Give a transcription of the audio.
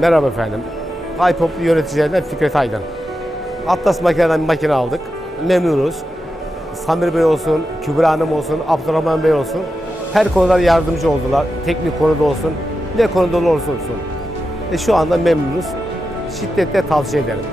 Merhaba efendim. AyPop yöneticilerinden Fikret Aydın. Atlas makineden bir makine aldık. Memnunuz. Samir Bey olsun, Kübra Hanım olsun, Abdurrahman Bey olsun. Her konuda yardımcı oldular. Teknik konuda olsun, ne konuda olursa olsun. Şu anda memnunuz. Şiddetle tavsiye ederim.